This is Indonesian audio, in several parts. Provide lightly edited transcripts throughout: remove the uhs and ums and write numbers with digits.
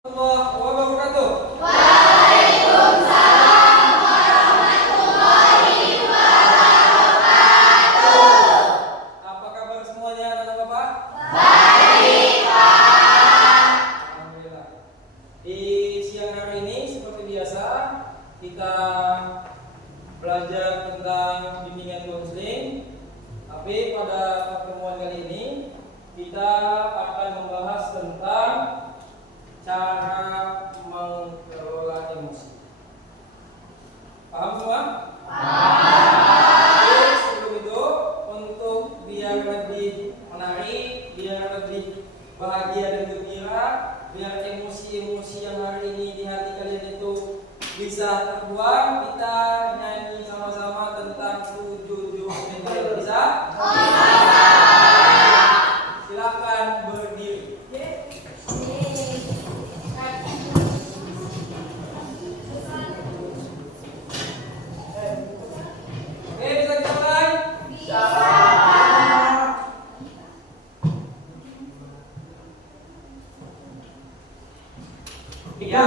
Warahmatullahi wabarakatuh. Waalaikumsalam warahmatullahi wabarakatuh. Apa kabar semuanya anak-anak Bapak? Baik, Pak. Alhamdulillah. Di siang hari ini seperti biasa kita belajar tentang bimbingan konseling. Tapi pada pertemuan kali ini kita akan membahas tentang cara mengelola emosi. Paham semua? Oke, sebelum itu untuk biar lebih menarik, biar lebih bahagia dan gembira, biar emosi-emosi yang hari ini di hati kalian itu bisa terbuang, kita nyanyi sama-sama tentang 7 menit. Bisa? Silakan berdiri. Oke, bisa kita mulai? Iya. Ya,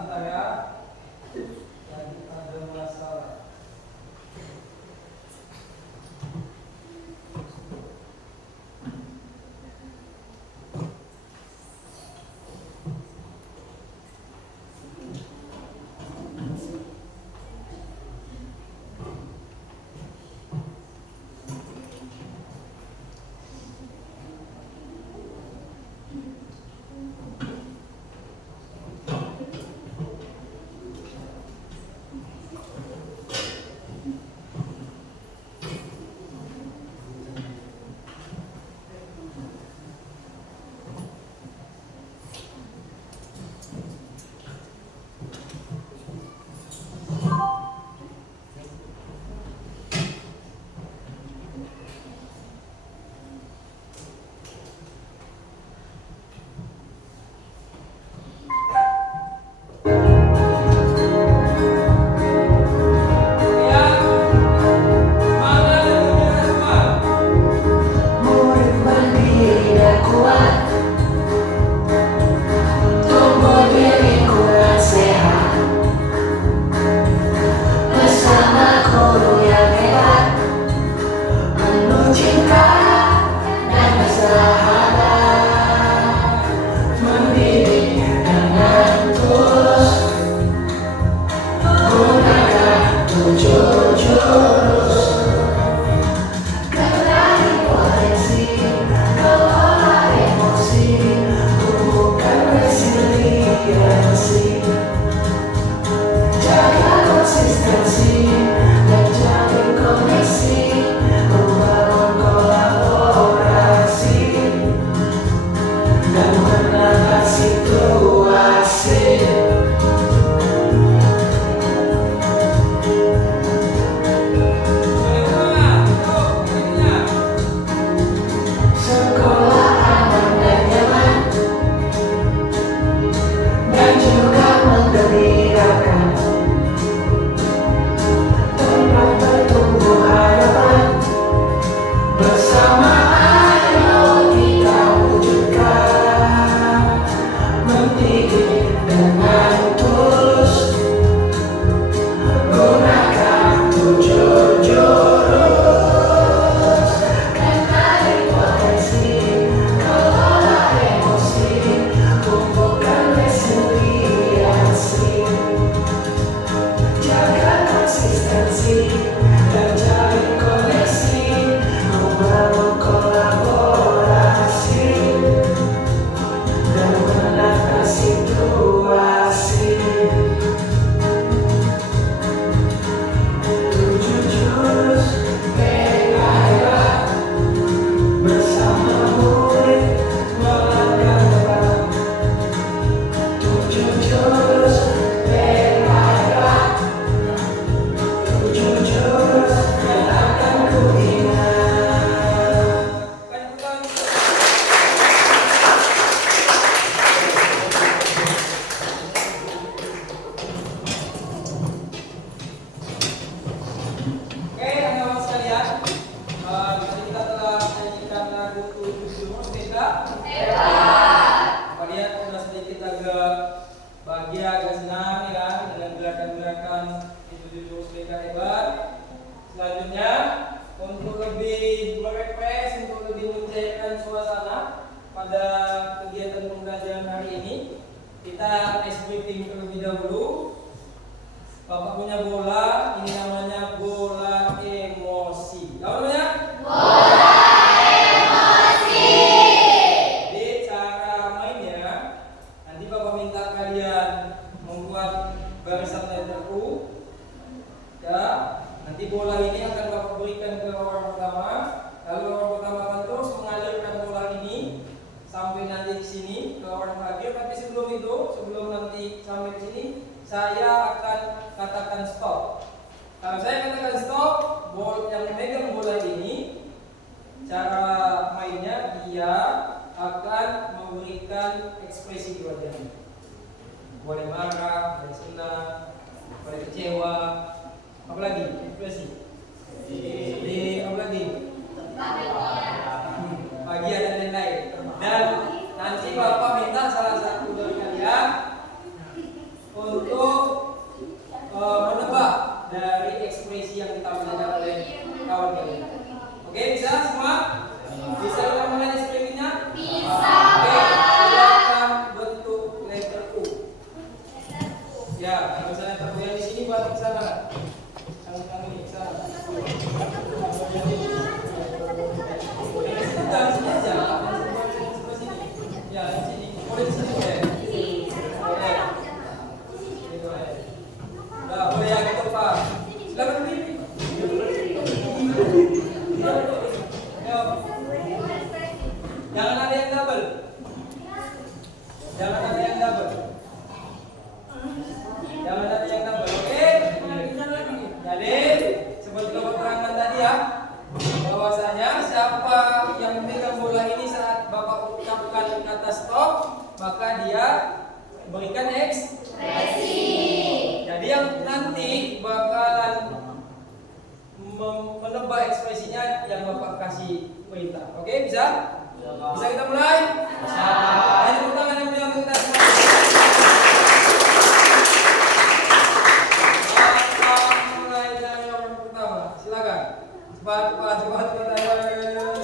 bentar ya. Jadi ada masalah. Apa lihat sudah sedikit agak bahagia, agak senang ya dengan gerakan-gerakan itu jujur mereka hebat. Selanjutnya untuk lebih merefresh, untuk lebih mencairkan suasana pada kegiatan pembelajaran hari ini, kita ice breaking terlebih dahulu. Bapak punya bola, ini namanya bola emosi. Apa namanya? Bola emosi. Jadi cara mainnya, nanti Bapak minta kalian membuat barisan letter U. Ya, nanti bola ini akan Bapak berikan ke orang pertama. Lalu orang pertama akan terus mengalirkan bola ini sampai nanti ke sini ke orang terakhir. Tapi sebelum nanti sampai ke sini, saya akan katakan stop. Kalau saya katakan stop, yang memegang bola ini, cara mainnya dia akan memberikan ekspresi di wajahnya. Boleh marah, boleh senang, boleh kecewa, apa lagi ekspresi? Sedih, apa lagi? Bahagia dan lain-lain. Dan nanti Bapak minta salah satu dari kalian untuk menebak dari ekspresi yang ditampilkan oleh kawan kalian. Oke, bisa semua? Bisa kita mulai ekspresinya? Bisa. Oke, silakan bentuk letter U. Ya, kalau misalnya letter U yang di sini buat ke sana. Tangan ini ke sana. Sudah, sini aja. Ya, di sini. Boleh di sini boleh. Boleh. Nah, boleh ya kita Pak. Silakan berdiri. Jangan ada yang double. Jangan ada yang double. Jangan ada yang double. Oke? Jadi, seperti Bapak terangkan tadi ya, bahwasanya siapa yang memegang bola ini saat Bapak ucapkan kata stop, maka dia berikan ekspresi. Jadi yang nanti bakalan menebak ekspresinya yang Bapak kasih perintah. Oke, bisa? Bisa kita mulai? Bisa. Ayo tepuk tangan yang mulia untuk kita semua. Mulai dari orang pertama. Silakan. Cepat.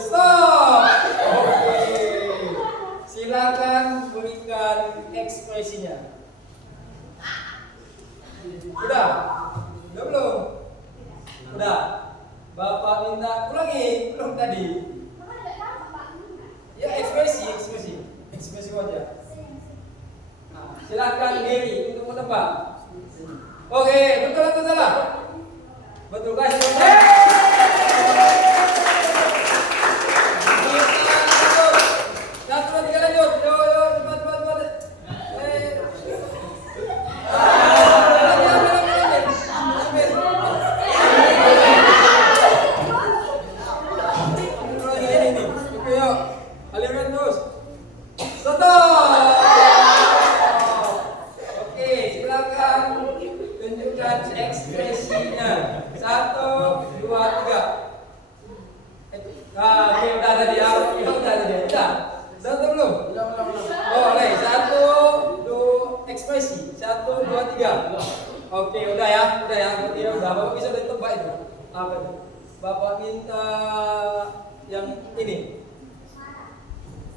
Stop. Oke. Silakan berikan ekspresinya. Udah belum? Udah. Bapak minta ulangi, belum tadi. Ya ekspresi wajah. Nah, silakan Dewi untuk menebak. Oke, betul atau salah? Betul guys. Satu, dua, tiga, lanjut. Yo, cepat. Ekspresinya 1, 2, 3. Oke, udah tadi ya. Udah. Satu belum? Boleh. 1, 2, ekspresi. 1, 2, 3. Oke, udah ya. Udah. Bapak bisa ditebak itu. Apa itu? Bapak minta yang ini.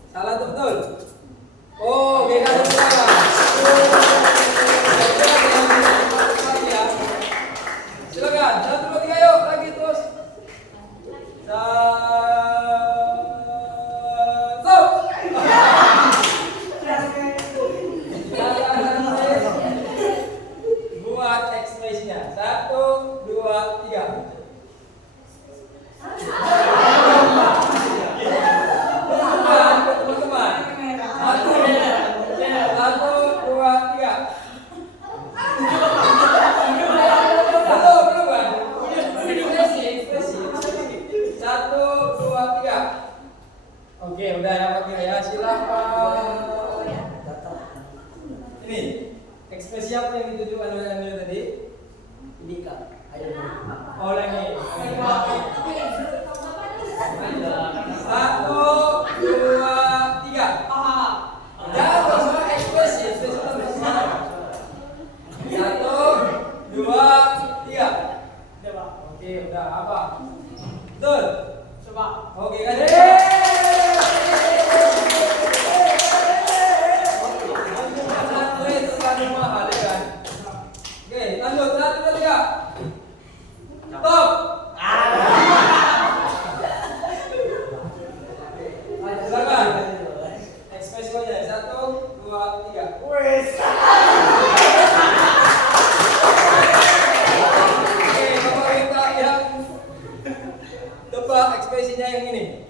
Salah atau betul? Oh, beda salah. Silakan, 1, 2, 3, yuk, lagi terus. Buat ekspresinya. 1, 2, 3. Teman-teman. 1, 2, 3. Oke, udah ya Pak ya, silakan. Ini ekspresi apa yang ditujukan oleh Amir tadi? Ini Kak. Ayo. Oh lagi. 1, 2, 3. Oke kan? Satu itu terlalu mahal ya kan? Oke, lanjut. 1, 2, 3. Stop. Silakan. Ekspresinya 1, 2, 3. Wes. Oke, Bapak minta yang tebak ekspresinya yang ini.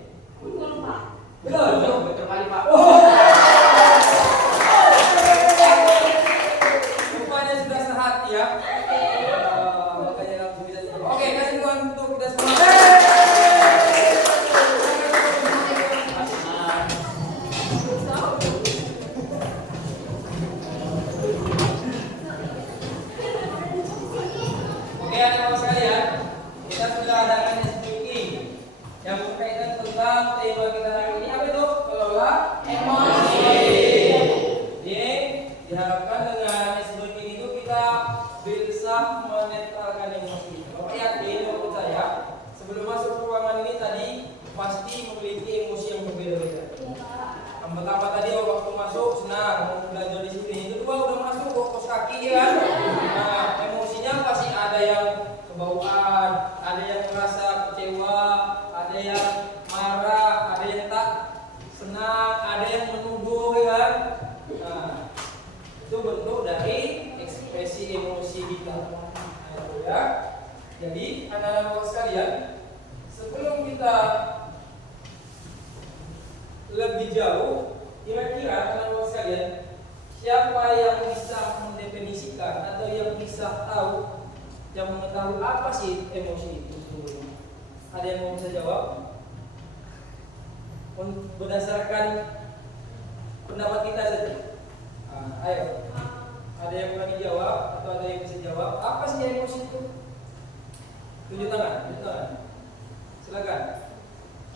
Betul. Betul kali Pak. Rupanya sudah sehati ya. Makanya langsung bisa. Oke, kasih tuan untuk kita semua. Oke, anak-anak sekalian, kita sudah adakan speaking yang berkaitan tentang tema kita hari ini. Apa itu? Kelola emosi. Ini diharapkan dengan speaking itu kita bisa menetralkan emosi. Bapak yakin menurut saya sebelum masuk ke ruangan ini tadi pasti memiliki emosi yang berbeda-beda. Yang pertama tadi waktu masuk senang mau belajar di sini. Yang kedua udah masuk kos kaki ya kan. Nah, emosinya pasti ada yang kebauan, ada yang merasa kecewa, ada yang marah, ada yang tak senang, ada yang menuduh ya kan. Nah, itu bentuk dari ekspresi emosi kita. Ya. Jadi anak-anak sekalian, sebelum kita lebih jauh, kira-kira anak-anak sekalian, siapa yang bisa mendefinisikan atau yang bisa tahu, yang mengetahui apa sih emosi itu sebetulnya? Ada yang mau bisa jawab? Berdasarkan pendapat kita saja. Ayo. Ada yang berani jawab atau ada yang bisa jawab? Apa sih emosi itu? Tunjuk tangan, tunjuk tangan. Silakan.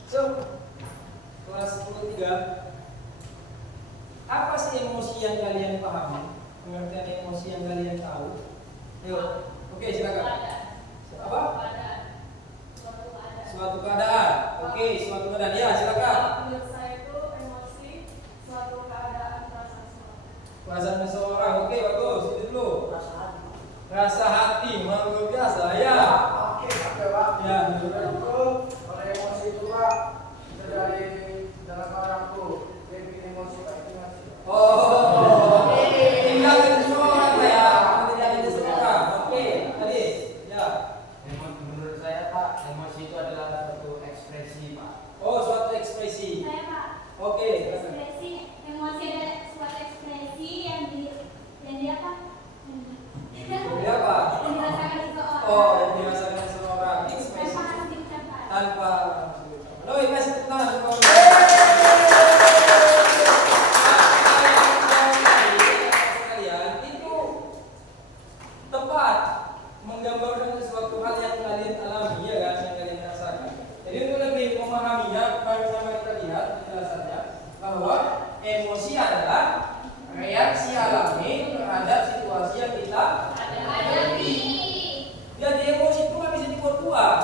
So, kelas 13. Apa sih emosi yang kalian pahami? Pengertian emosi yang kalian tahu? Ayo. Oke, silakan. Apa? Suatu keadaan. Oke, suatu keadaan. Ya, silakan. Menurut saya itu emosi suatu keadaan perasaan seseorang. Perasaan seseorang. Oke, bagus. Itu dulu. Rasa hati, luar biasa. Ya. Oke, Pak. Ya. Kalau emosi itu Pak, itu dari dalam orangku. Dia bikin emosi Pak itu Mas. Oh. Tinggal itu seseorang ya. Tinggal itu seseorang. Oke, tadi. Ya. Menurut saya Pak, emosi itu adalah suatu ekspresi Pak. Oh, suatu ekspresi. Saya Pak, Oke. ekspresi emosi adalah suatu ekspresi yang di apa? Ini apa? Yang dirasakan seseorang. Oh, yang dirasakan seseorang. Ekspresi Tanpa harus diucapkan. tanpa. Oh, ini kasih tepuk tangan. Sekalian itu tepat menggambarkan sesuatu hal yang kalian alami ya kan, yang kalian rasakan. Jadi untuk lebih memahaminya, mari sama kita lihat penjelasannya bahwa emosi adalah reaksi alami terhadap situasi yang kita Hadapi. jadi emosi itu nggak bisa dibuat-buat,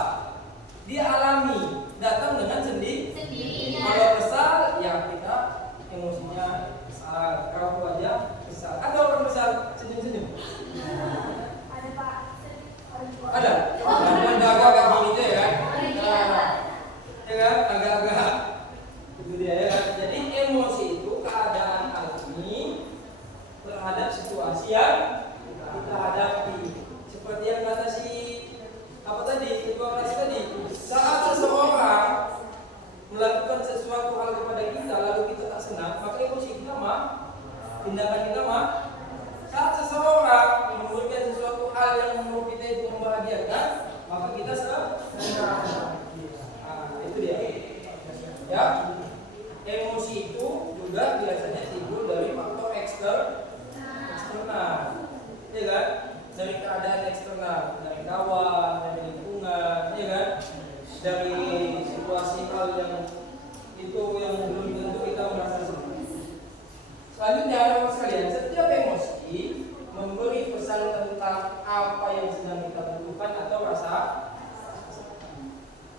dia alami, datang dengan Sendirinya. kalau kesal ya kita emosinya kesal, kalau wajah kesal, atau orang kesal senyum-senyum. Ada Pak. Ada. Ada agak-agak gini deh ya. Ada. Ya kan, agak-agak itu dia ya kan. Jadi emosi itu keadaan alami terhadap situasi yang kita hadapi. Seperti yang kata si apa tadi, ketua kelas tadi, saat seseorang melakukan sesuatu hal kepada kita lalu kita tak senang, maka emosi kita mah, tindakan kita mah. Saat seseorang memberikan sesuatu hal yang menurut kita itu membahagiakan, maka kita senang. Itu dia. Ya, emosi itu juga biasanya timbul dari faktor eksternal, ya kan? Dari keadaan eksternal, dari kawan, dari lingkungan, ya kan? Dari situasi hal yang itu yang belum tentu kita merasa senang. Selanjutnya, teman sekalian, setiap emosi memberi pesan tentang apa yang sedang kita butuhkan atau rasa.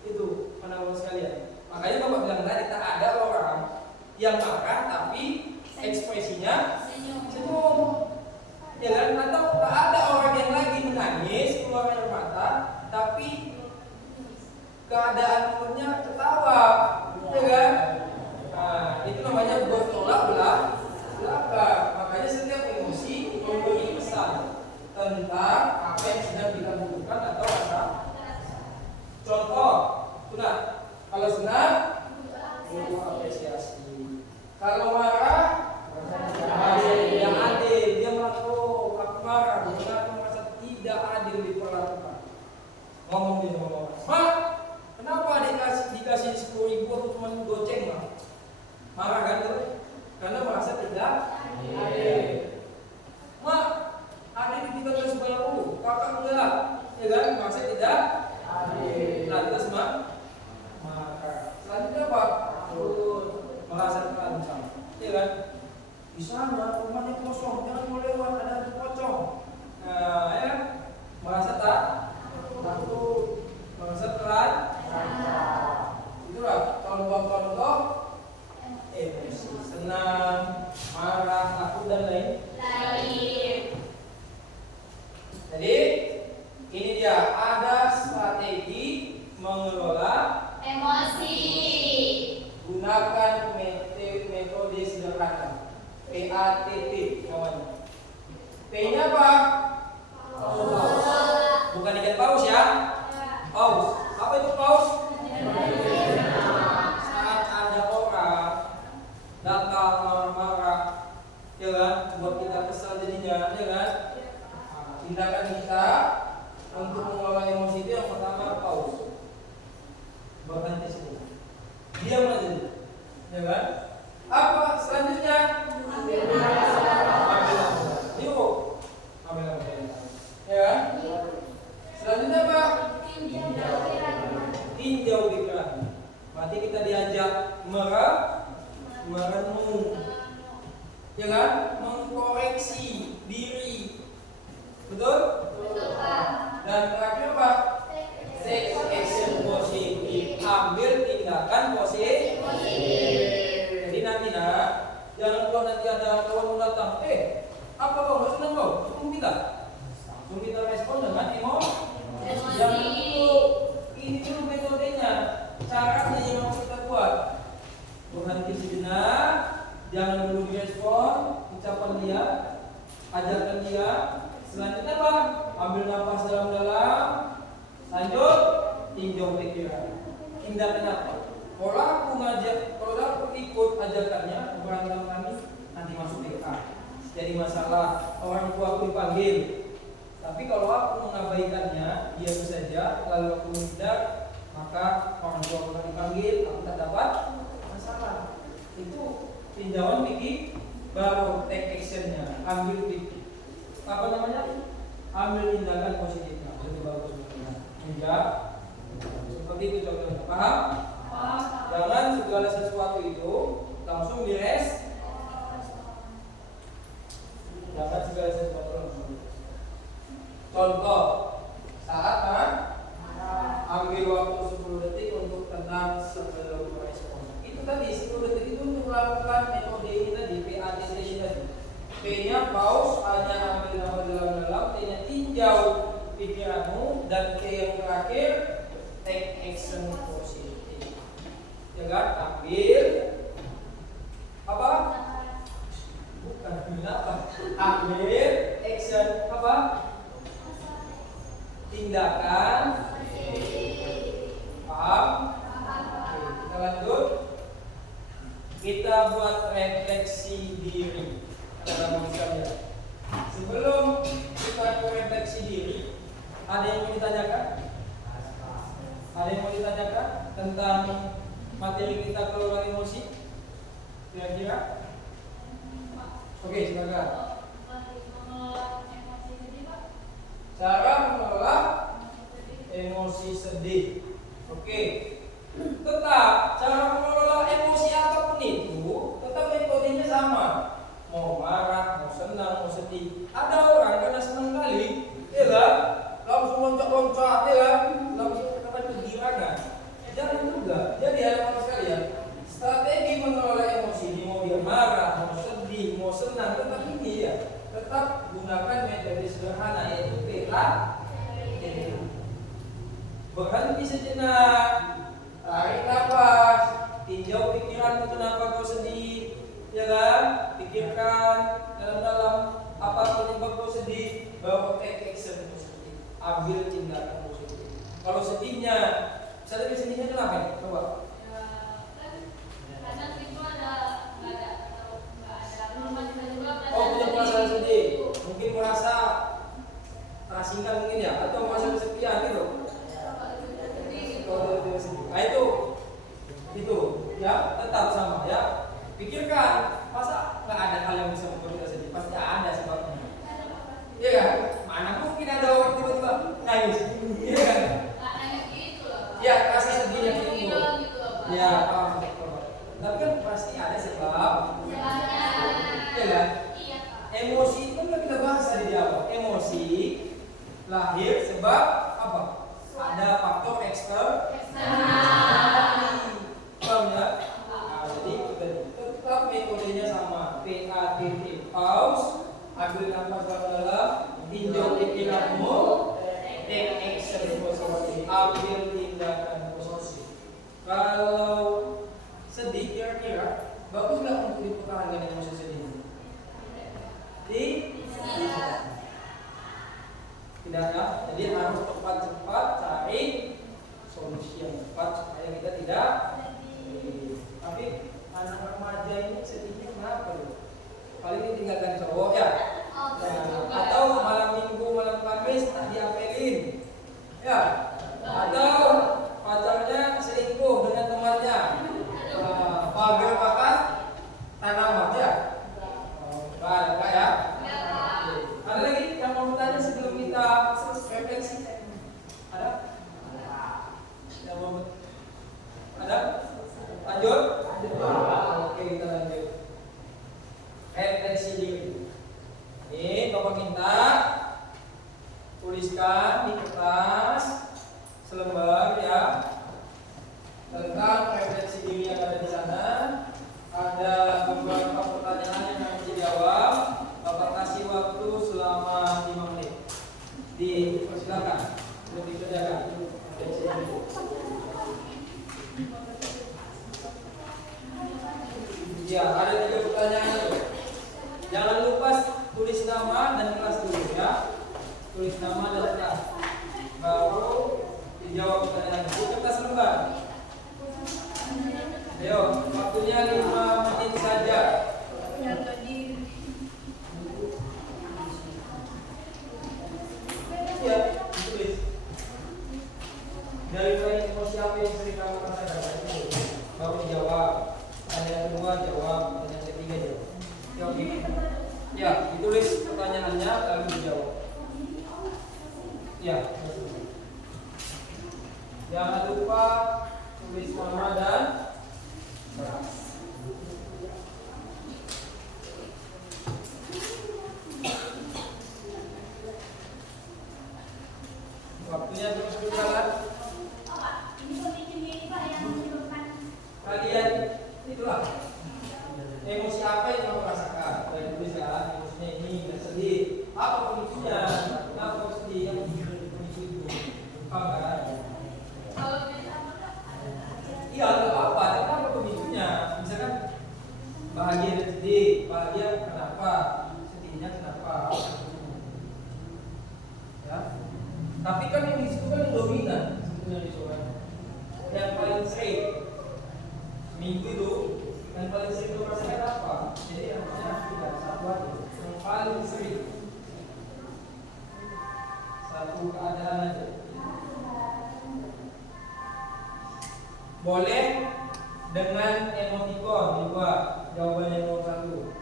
Itu, teman sekalian. Makanya Pak bilang tadi, tak ada orang yang marah tapi ekspresinya senyum. Ya kan? Atau tak ada orang yang lagi menangis keluar air mata tapi keadaan mulutnya ketawa. Ya kan? Nah, itu namanya bertolak belakang. Makanya setiap emosi memberi pesan tentang apa yang sedang kita butuhkan atau rasa. Contoh, nah, kalau senang butuh apresiasi. Kalau marah, yang adil. Dia merasa, oh, aku marah, dia merasa tidak adil diperlakukan. Ngomong dia ngomong, "Mak, kenapa dikasih 10.000 aku cuma goceng, Mak?" Marah kan tuh? Karena merasa tidak adil. "Mak, adik kita kasih bayar dulu, kakak enggak." Ya kan? Merasa tidak adil. Nah, kita semua marah. Selanjutnya apa? Merasa terancam. Ya kan? Di sana rumahnya kosong, jangan mau lewat, ada hantu pocong. Nah, ya, merasa takut, merasa terancam. Itulah contoh-contoh emosi: senang, marah, takut dan lain. Jadi ini dia, ada strategi mengelola Emosi. Gunakan metode sederhana. PATT namanya. P-nya apa? Pause. Bukan ikan paus ya. Pause. Apa itu pause? Saat ada orang datang marah-marah, ya kan, buat kita kesal jadinya, ya kan. Nah, tindakan kita untuk mengelola emosi itu yang pertama pause. Berhenti sejenak. Diam aja, ya kan. Apa selanjutnya? Ambil nafas. Yuk, ambil nafas. Ya kan? Selanjutnya apa? Tinjau pikiran. Berarti kita diajak merenung, ya kan? Mengkoreksi diri. Betul? Dan terakhir apa? Take action positif. Ambil tindakan positif. Jadi nanti jangan keluar nanti ada kawan datang. Apa kau nggak senang kau? Langsung kita respon dengan emosi. Jangan dulu. Ini dulu metodenya. Caranya yang mau kita buat. Berhenti sejenak. Jangan dulu direspon. Ucapan dia, ajarkan dia. Selanjutnya apa? Ambil nafas dalam-dalam. Lanjut, tinjau pikiran. Tindakan apa? Kalau aku ikut ajakannya, berantem kami nanti masuk TK. Jadi masalah, orang tua aku dipanggil. Tapi kalau aku mengabaikannya, diam saja, lalu aku tidak, maka orang tua aku dipanggil, aku tak dapat masalah. Itu tinjauan pikir, baru take actionnya, ambil pikir. Apa namanya? Ambil tindakan positifnya. Itu bagus. Ya, seperti itu contohnya. Paham? Jangan segala sesuatu itu langsung Jangan segala sesuatu langsung. Contoh, saat ambil waktu 10 detik untuk tenang sebelum merespon. Itu tadi 10 detik itu untuk melakukan metode ini tadi, PATT ini tadi. P-nya pause, A-nya ambil nafas dalam-dalam, T-nya tinjau pikiranmu, dan T yang terakhir take action positif. Ya kan? Ambil apa? Bukan ambil apa? Ambil action apa? Tindakan. Paham? Oke, kita lanjut. Kita buat refleksi diri. Dalam misalnya, sebelum kita refleksi diri, ada yang mau ditanyakan? Ada yang mau ditanyakan tentang materi kita kelola emosi? Kira-kira? Oke, silakan. Cara mengelola emosi sedih. Oke. Tetap cara mengelola emosi apapun itu, tetap metodenya sama. Mau marah, mau senang, mau sedih. Ada orang karena senang kali, ya kan? Langsung loncat-loncat, ya kan? Langsung kata kegirangan. Jangan juga. Jadi hal-hal sekalian, pikirkan kenapa kau sedih, ya kan? Pikirkan dalam-dalam apa penyebab kau sedih, baru take action positif, ambil tindakan positif. Kalau sedihnya, misalnya sedihnya kenapa ya? Coba. Ya, kan kadang itu nggak ada atau nggak ada normal juga. Oh, punya perasaan sedih, mungkin merasa terasingkan mungkin ya, atau merasa kesepian gitu. Nah itu ya tetap sama ya. Pikirkan, masa nggak ada hal yang bisa membuat kita sedih? Pasti ada sebabnya. Iya kan? Mana mungkin ada orang tiba-tiba nangis? Iya kan? Ya rasa sedihnya itu. Ya paham. Tapi kan pasti ada sebab. Iya kan? Emosi itu kan kita bahas tadi di awal. Emosi lahir sebab apa? Ada faktor eksternal. Paham ya? Nah, jadi kita tetap metodenya sama. PATT, pause, ambil nafas dalam, tinjau pikiranmu, take action positif, ambil tindakan positif. Kalau sedih kira-kira bagus nggak untuk dipertahankan emosi sedih? Tidak ya, jadi harus cepat-cepat cari solusi yang tepat supaya kita tidak sedih. Tapi anak remaja ini sedihnya kenapa tuh? Paling ditinggalkan cowok ya, atau malam minggu, malam Kamis tak diapelin, ya, atau pacarnya selingkuh dengan temannya, pagar makan tanaman ya. Baik ya. Ada lagi yang mau bertanya sebelum kita refleksi? Ada? Yang mau? Ada? Lanjut? Oke, kita lanjut. Refleksi diri. Ini Bapak minta tuliskan di kertas selembar ya tentang refleksi diri yang ada di sana. Ada beberapa pertanyaan yang harus dijawab. Bapak kasih waktu selama 5 menit. Dipersilakan untuk dikerjakan. Ya, ada 3 pertanyaan itu. Jangan lupa tulis nama dan kelas dulu ya. Tulis nama dan kelas. Baru dijawab pertanyaan di kertas lembar. Ayo, waktunya 5 menit saja. Ya, tulis. Dari emosi apa yang sering kamu rasakan? Baru dijawab. Pertanyaan kedua jawab, pertanyaan ketiga jawab. Ya, oke. Ya, ditulis pertanyaannya lalu dijawab. Ya. Jangan lupa tulis nama dan kelas. Waktunya terus berjalan. Kalian itulah emosi apa yang kamu rasakan? Kalian tulis ya, emosinya ini sedih. Apa pemicunya? Kenapa kau sedih? Yang pemicu itu apa kan? Iya, nggak apa-apa. Kenapa pemicunya? Misalkan bahagia dan sedih. Bahagia kenapa? Sedihnya kenapa? Ya. Tapi kan yang disitu kan dominan sebetulnya di soal. Yang paling sering minggu itu yang paling sering merasakan apa? Jadi yang tidak satu aja. Yang paling sering satu keadaan aja. Boleh dengan emoticon juga jawabannya nomor 1.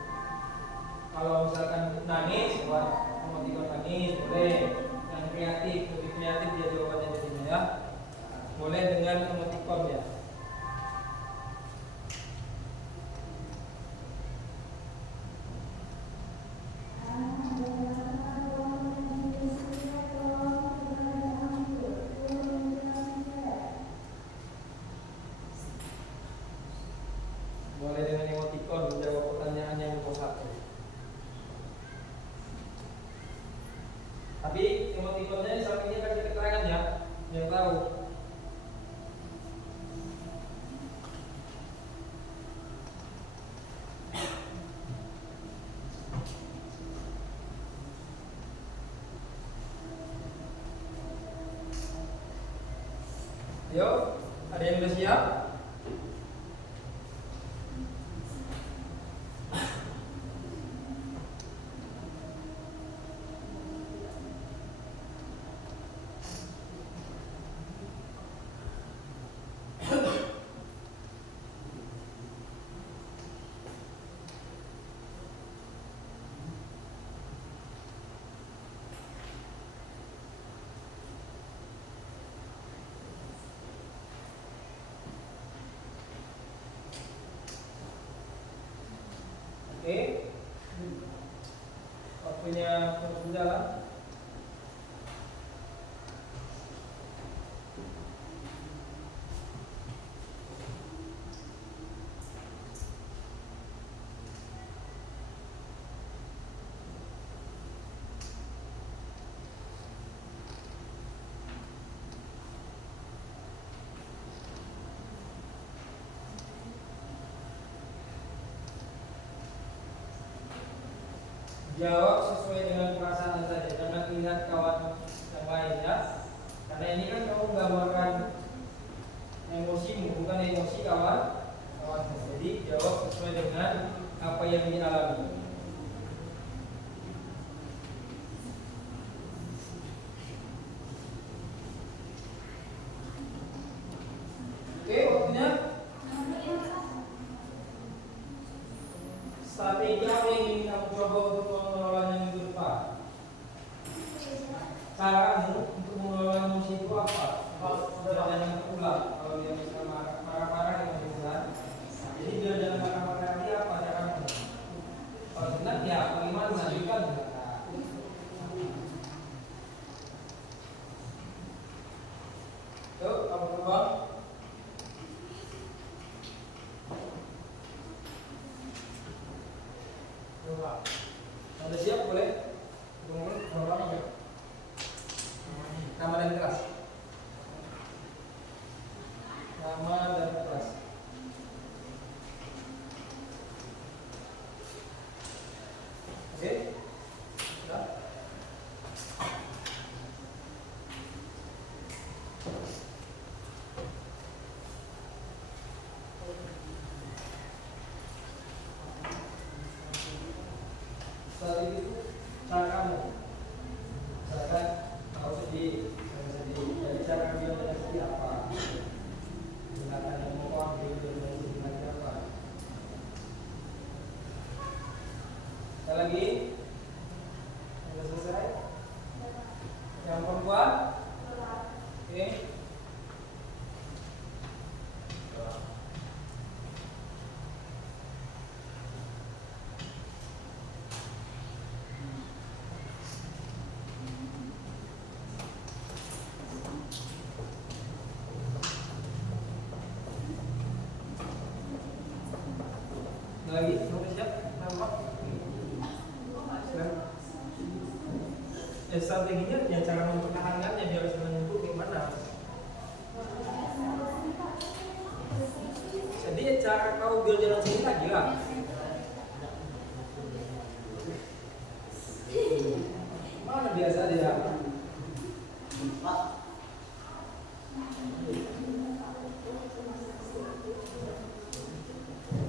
Kalau misalkan nangis, buat emoticon nangis boleh. Yang kreatif, lebih kreatif dia jawabannya jadinya ya. Boleh dengan emoticon ya. Boleh dengan emoticon menjawab pertanyaan yang nomor 1. Tapi emoticonnya sampingnya kasih keterangan ya, biar tahu. Yuk, ada yang udah siap? Oke, waktunya berjalan. Jawab sesuai dengan perasaan saja, jangan lihat kawan yang lain ya. Karena ini kan kamu menggambarkan emosimu, bukan emosi kawanmu. Jadi jawab sesuai dengan apa yang dialami. Oke, waktunya. Strategi apa yang ingin kamu coba untuk mengelolanya minggu depan? Caramu untuk mengelola emosi itu apa? Jangan terulang. Kalau dia bisa marah-marah yang berlebihan, jadi dia jangan marah-marah lagi. Apa caramu? Kalau benar ya bagaimana mengajukan? Yuk, kamu coba. Sudah siap boleh? Nama dan kelas. Nama dan kelas. Oke? Sudah? Setelah itu cara kamu, misalkan kau sedih, jadi cara dia dengan sedih apa? Gunakan yang mau ambil dengan sedih lagi apa? Sekali lagi, sudah selesai? Yang perempuan, oke? Lagi, sudah siap? Nampak? Strateginya ya cara mempertahankannya biar bisa menyebut gimana? Jadi cara kau biar jalan sini lagi lah. Mana biasa dia?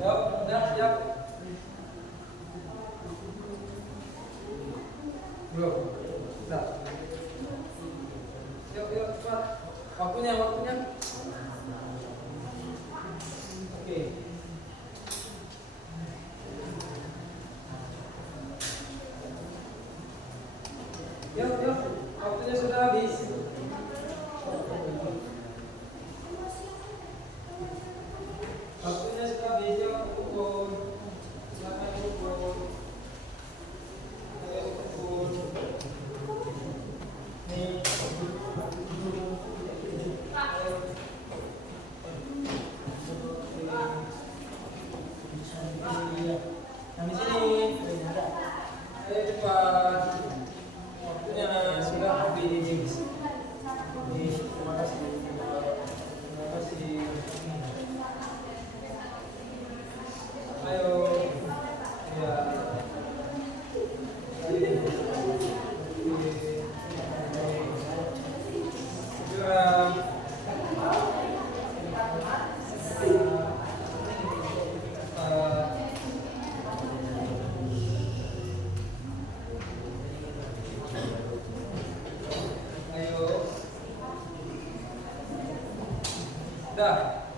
Yuk, udah siap? Belum? Sudah? Yuk, cepat. Waktunya. Oke. Dah.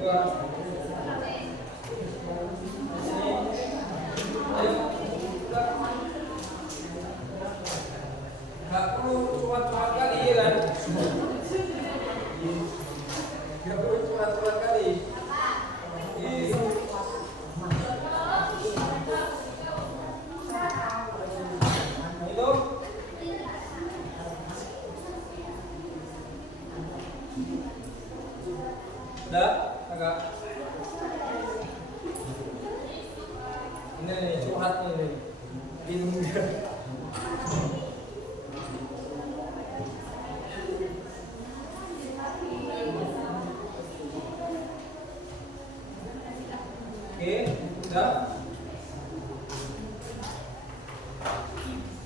Dua. Nggak perlu cuma kali ya kan? Nggak perlu cuma kali. Itu. Udah, agak. Ini curhat nih. Bingung dia. Oke, udah.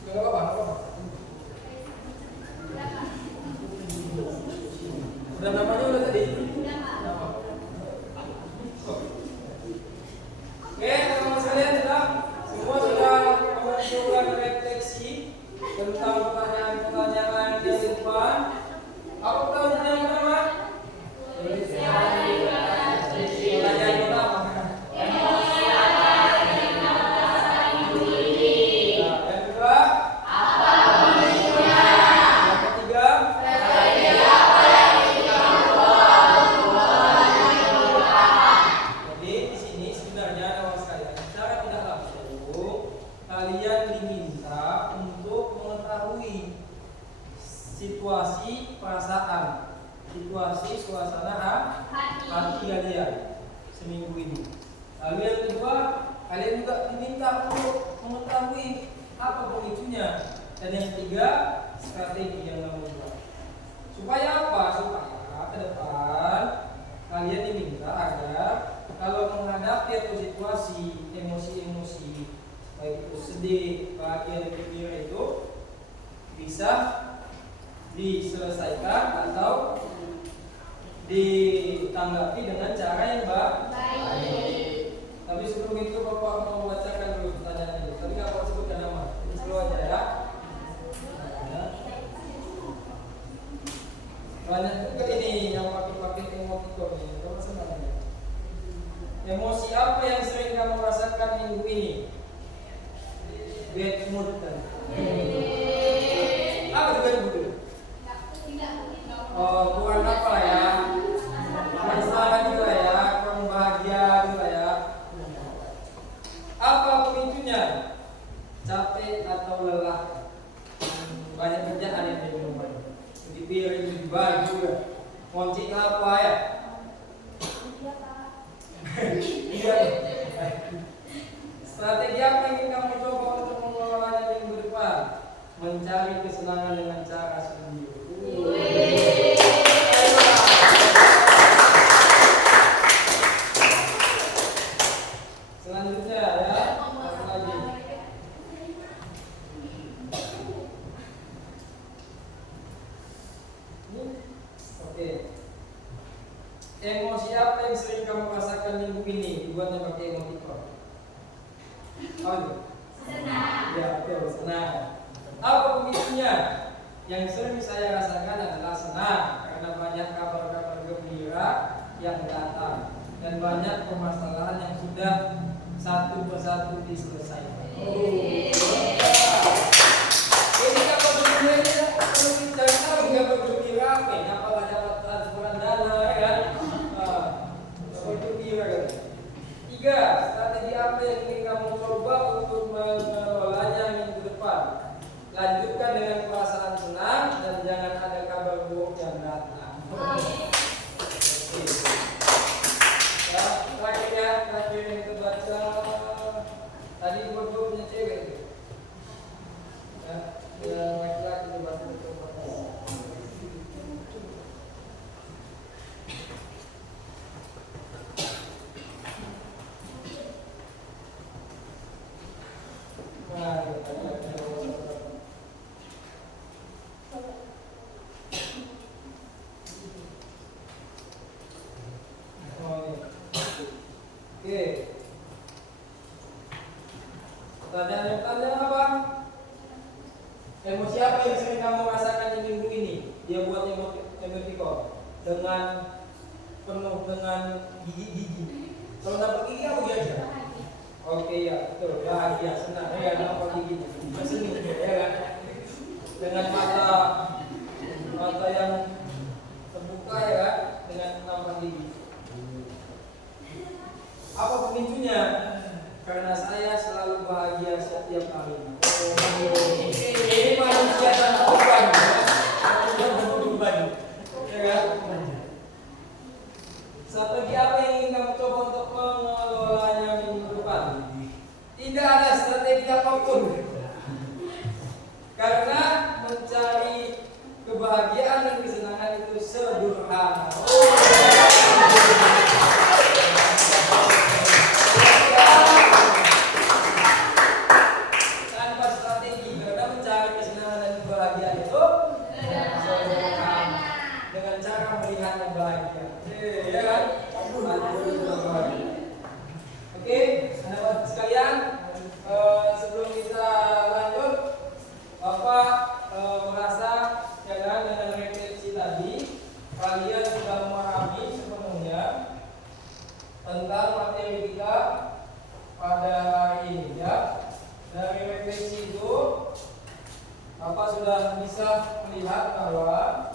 Enggak apa-apa. Udah namanya udah tadi? Nama. Oke, teman-teman sekalian semua sudah menentukan refleksi tentang pertanyaan-pertanyaan di depan. Apa pertanyaan yang pertama? Pertanyaan pertama. Situasi perasaan, situasi suasana hati kalian seminggu ini. Lalu yang kedua, kalian juga diminta untuk mengetahui apa pemicunya. Dan yang ketiga, strategi yang kamu buat. Supaya apa? Supaya ke depan kalian diminta agar kalau menghadapi atau situasi emosi-emosi baik itu sedih, bahagia, dan gembira itu bisa diselesaikan atau ditanggapi dengan cara yang baik. Tapi sebelum itu Bapak mau bacakan dulu pertanyaan itu. Tadi Bapak sebutkan nama. Ini selalu aja ya. Banyak juga ini yang pakai emoticon ini. Coba senang ya. Emosi apa yang sering kamu rasakan minggu ini? Bad mood kan? Apa itu bad mood? Oh, kurang apa ya? Masalah juga ya, kurang bahagia juga ya. Apa pemicunya? Capek atau lelah? Banyak kerjaan yang di rumah. Di piring, di baju juga. Kunci apa ya? Iya. Strategi apa yang ingin kamu coba untuk mengelolanya minggu depan? Mencari kesenangan dengan cara sendiri. Selanjutnya ya, apa lagi? Oke. Emosi apa yang sering kamu rasakan minggu ini? Dibuatnya pakai emoticon. Apa itu? Senang. Ya, betul, senang. Apa pemicunya? Yang sering saya rasakan adalah senang karena banyak kabar-kabar gembira yang datang dan banyak permasalahan yang sudah satu persatu diselesaikan. Ini kabar gembira kalau kita tahu kabar gembira apa? Kenapa nggak dapat transferan dana kan? Kabar gembira kan? 3. Strategi apa yang ingin kamu coba untuk mengelolanya minggu depan? Lanjutkan dengan perasaan senang dan jangan ada kabar buruk yang datang. Ya, terakhir yang kita baca tadi berdua punya cewek. Ya, yang laki-laki itu baca betul. Oke. Pertanyaan apa? Emosi apa yang sering kamu rasakan di minggu ini? Dia buat emoticon dengan penuh dengan gigi-gigi. Kalau dapat gigi apa biasa? Oke ya, betul, bahagia, senang ya, nampak gigi, bersenyum ya kan? Dengan mata yang terbuka ya kan? Dengan nampak gigi. Apa pemicunya? Karena saya selalu bahagia setiap hari. Ini manusia tanpa beban, ya kan? Strategi apa yang ingin kamu coba untuk mengelolanya minggu depan? Tidak ada strategi apapun, karena mencari kebahagiaan dan kesenangan itu sederhana. Tanpa strategi, karena mencari kesenangan dan kebahagiaan itu sederhana. Dengan cara melihat yang bahagia, ya kan? Oke, sahabat sekalian, sebelum kita lanjut, Bapak merasa ya kan, dengan refleksi tadi kalian sudah memahami sepenuhnya tentang materi kita pada hari ini ya. Dari refleksi itu Bapak sudah bisa melihat bahwa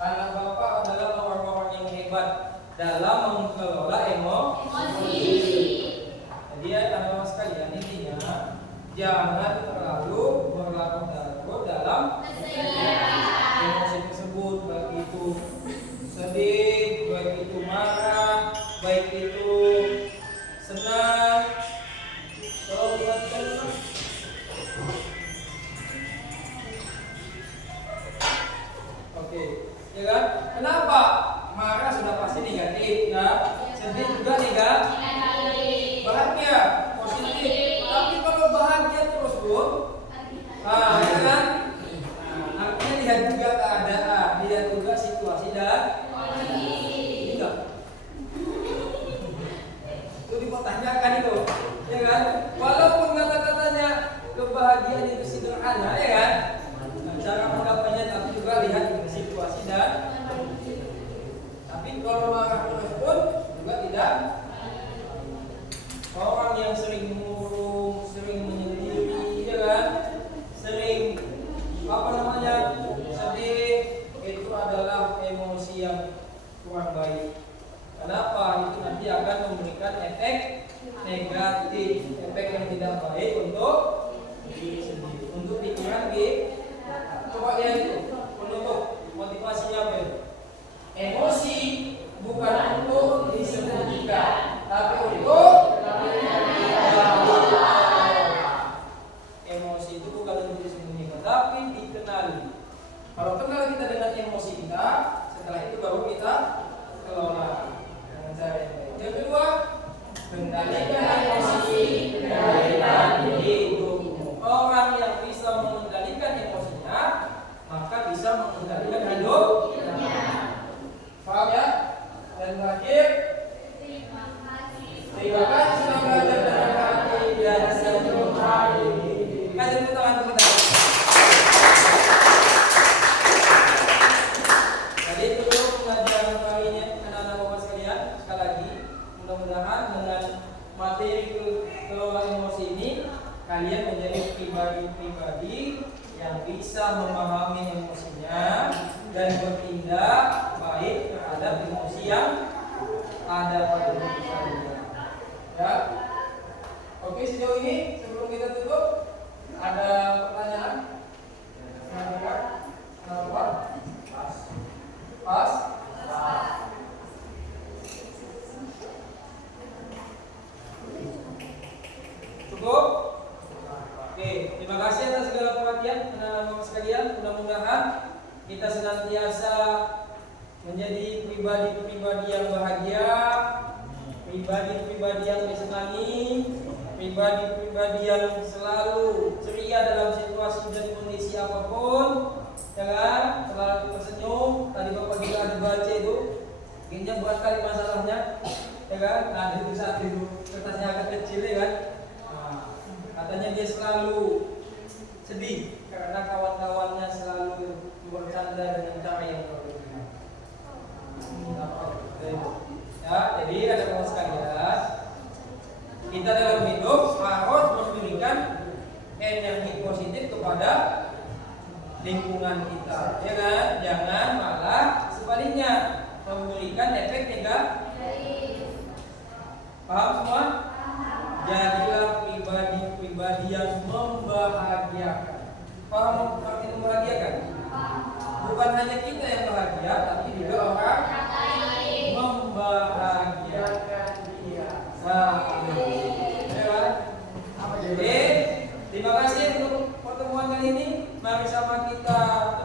anak Bapak adalah orang-orang yang hebat dalam mengelola emosi. Jadi anak-anak sekalian, intinya jangan terlalu berlarut-larut dalam emosi tersebut, baik itu sedih, baik itu marah, baik itu senang. Kalau perhatikan oke, ya kan? Kenapa? Marah sudah pasti negatif, nah sedih juga negatif. Bahagia positif. Tapi kalau bahagia terus pun, ya kan? Artinya lihat juga keadaan, lihat juga situasi dan enggak. Itu dipertanyakan itu, ya kan? Walaupun kata-katanya kebahagiaan itu sederhana, ya kan? Cara menggapainya, tapi juga lihat situasi dan tapi kalau marah terus pun juga tidak. Orang yang sering murung, sering menyendiri, ya kan? Sering sedih, itu adalah emosi yang kurang baik. Kenapa? Itu nanti akan memberikan efek negatif, efek yang tidak baik untuk diri sendiri, untuk pikiran kita. Coba lihat itu penutup motivasinya apa itu? Emosi bukan untuk disembunyikan, tapi untuk emosi itu bukan untuk disembunyikan, tapi dikenali. Kalau kenal kita dengan emosi kita, setelah itu baru kita kelola dengan cara yang baik. Yang kedua, kendalikan emosi, kendalikan hidupmu. Orang yang bisa mengendalikan emosinya, maka bisa mengendalikan hidupnya. Paham ya? Dan terakhir, terima kasih sudah belajar dengan hati dan senyum hari ini. Kasih tepuk tangan teman-teman. Jadi itu dulu pengajaran kali ini, anak-anak bapak sekalian. Sekali lagi, mudah-mudahan dengan materi kelola emosi ini, kalian menjadi pribadi-pribadi yang bisa memahami emosinya dan bertindak baik terhadap emosi yang ada pada diri kalian. Ya, oke, sejauh ini sebelum kita tutup, ada pertanyaan? Kenapa? Pas? Cukup? Oke, terima kasih atas segala perhatian teman-teman sekalian. Mudah-mudahan kita senantiasa menjadi pribadi-pribadi yang bahagia, pribadi-pribadi yang disenangi, pribadi-pribadi yang selalu ceria dalam situasi dan kondisi apapun, jangan selalu tersenyum. Tadi Bapak juga ada baca itu, mungkinnya buat kali masalahnya, ya kan? Nah itu saat itu kertasnya agak kecil, ya kan? Nah, katanya dia selalu sedih karena kawan-kawannya selalu bercanda dengan cara yang berbeda. Ya, jadi ada teman sekalian, kita dalam hidup harus memberikan energi positif kepada lingkungan kita, ya kan? Jangan malah sebaliknya memberikan efek negatif. Paham semua? Jadilah pribadi-pribadi yang membahagiakan. Paham arti membahagiakan? Bukan hanya kita yang bahagia, tapi juga orang lain membahagiakan dia. Oke, terima kasih untuk pertemuan kali ini. Mari sama kita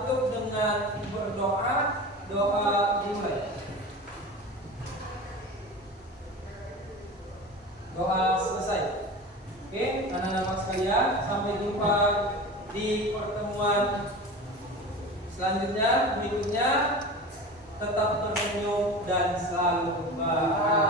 tutup dengan berdoa. Doa dimulai. Doa selesai. Oke, anak-anak sekalian, sampai jumpa di pertemuan selanjutnya. Berikutnya, tetap tersenyum dan selalu bahagia.